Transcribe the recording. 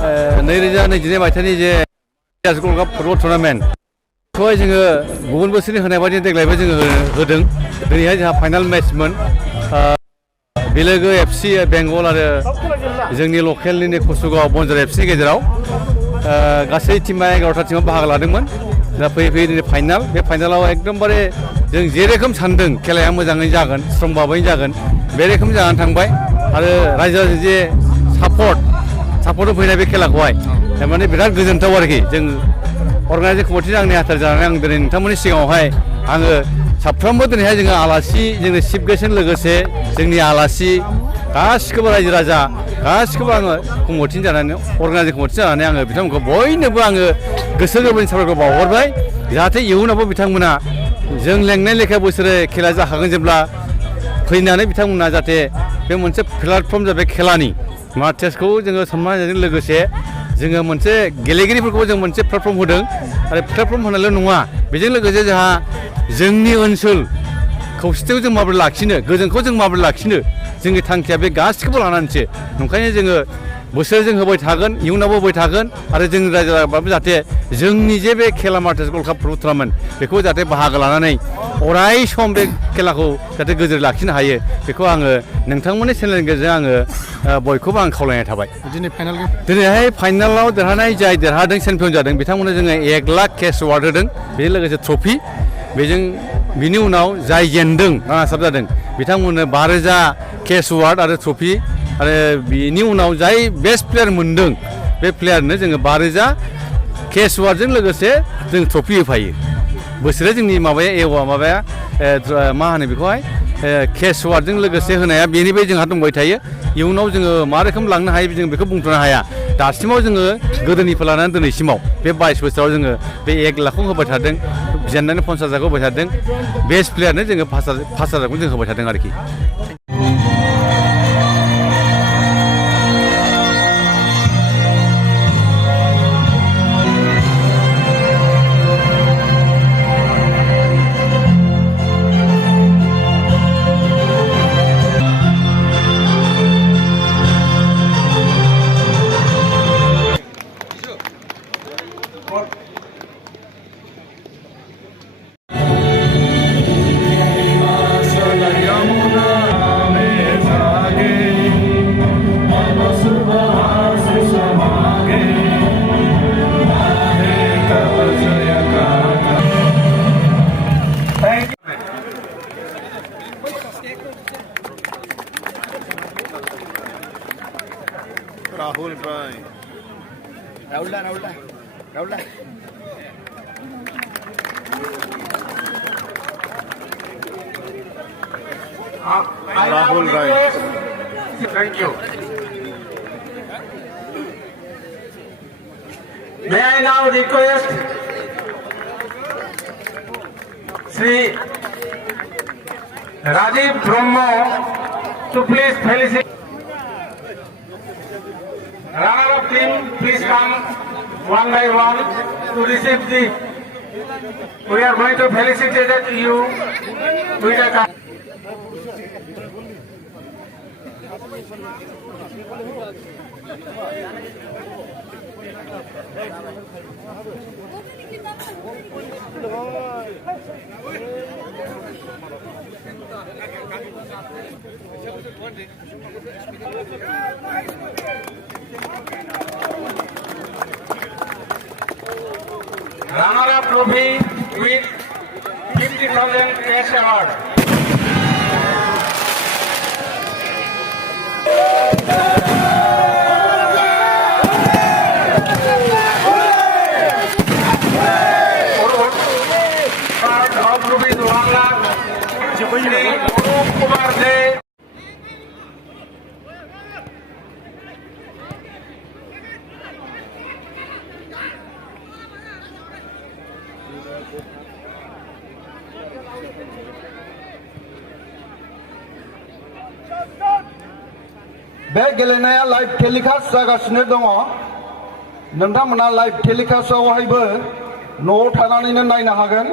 2022 मायथाइनि जे world cup football tournament बेखौहाय जोङो गुबुन बोसोरनि होनाय बायदि देग्लायबो जोङो होदों। दिनैहाय जोंहा फाइनाल मेचमोन बिलोगो एफसि बेंगल आरो जोंनि लकेलनिनो कसुगाव बन्जार एफसिनि गेजेराव गासै टिमा 11टा टिमाव बाहागो लादोंमोन। दा फैयै फैयै दिनै फाइनाल, बे फाइनालाव एकदमबारे जों जेरोखोम सानदों खेलाया मोजाङै जागोन, स्ट्रं भाबै जागोन, बे रोखोम जानानै थांबाय। आरो रायजो राजानि जे सापर्ट फैनाय बे खेलाखौहाय माने बिराद गोजोनथाव आरोखि। जों अर्गानाइजिं कमिटिनि आंनि हाथार जानानै आं दिनै नोंथांमोननि सिगाङावहाय आङो साफ्रोमबो दिनैहाय जोङो आलासि, जोंनि चिफ गेस्टजों लोगोसे जोंनि आलासि गासिखौबो रायजो राजा गासिखौबो आङो कमिटिनि जानानै अर्गानाइजिं कमिटि जानानै आङो बिथांमोनखौ बयनोबो आङो गोसो गोरबोनि साबायखर बावहरबाय। जाहाथे इयुनावबो बिथांमोना जों लेंनाय लेखा बोसोरे खेला जाखागोन जेब्ला फैनानै बिथांमोना जाहाथे बे मोनसे प्लेटफर्म जाबाय खेलानि टेस्टखौ जोङो सन्मान होनायजों लोगोसे जोङो मोनसे गेलेगिरिफोरखौ जों मोनसे प्लेटफर्म होदों। आरो प्लेटफर्म होनायल' नङा, बेजों लोगोसे जोंहा जोंनि ओनसोल खौसेथिखौ जों माबोरै लाखिनो, गोजोनखौ जों माबोरै लाखिनो, जोंनि थांखिया बे गासिखौबो लानानैसो। ओंखायनो जोङो बोसोर जों होबाय थागोन, इयुनावबो होबाय थागोन। आरो जोंनि रायजो राजाफ्राबो जाहाथे जोंनि जे बे खेला test world cup football tournament बेखौ जाहाथे बाहागो लानानै अराय सम बे खेलाखौ जाहाथे गोजोरै लाखिनो हायो, बेखौ आङो नोंथांमोननि चेनेलनि गेजेरजों आङो बयखौबो आं खावलायनाय थाबाय। दिनैहाय फाइनालाव देरहानाय जाय देरहादों, चेम्पियन जादों, बिथांमोननो जोङो 1 लाख केस एवार्ड होदों, बेजों लोगोसे ट्रफि। बिनि उनाव जाय जेनदों, रानार्सआप जादों, बिथांमोननो 5,000 केस एवार्ड आरो ट्रफि। आरो बिनि उनाव जाय बेस्ट प्लेयार मोनदों, बे प्लेयारनो जोङो 5,000 केस एवार्डजों लोगोसे जों ट्रफि होफायो। बोसोरे जोंनि माबाया मा होनो बेखौहाय केस एवार्डजों लोगोसे होनाया बेनिफ्राय जोंहा दंबाय थायो। इयुनाव जोङो मा रोखोम लांनो हायो जों बेखौ बुंथ'नो हाया। दासिमाव जोङो गोदोनिफ्राय लानानै दिनैसिमाव बे 22 बोसोराव जोङो बे 1 लाखखौ होबाय थादों, जेननानै 50,000खौ होबाय थादों, बेस्ट प्लेयारनो जोङो 5,000खौ जों होबाय थादों आरोखि। Rahul Bhai. Rahul. Rahul Bhai. Thank you. May I now request Sri Rajiv Brahmo to please felicitate. Runner-up team, please come one by one to receive the. We are going to felicitate you with a card. Runner-up trophy with 50,000 cash award. Card of rupees 1 lakh. Kumar Dey. बे गेलेनाया live telecast जागासिनो दङ। नोंथांमोना live टेलिकास्टआवहायबो न'आव थानानैनो नायनो हागोन।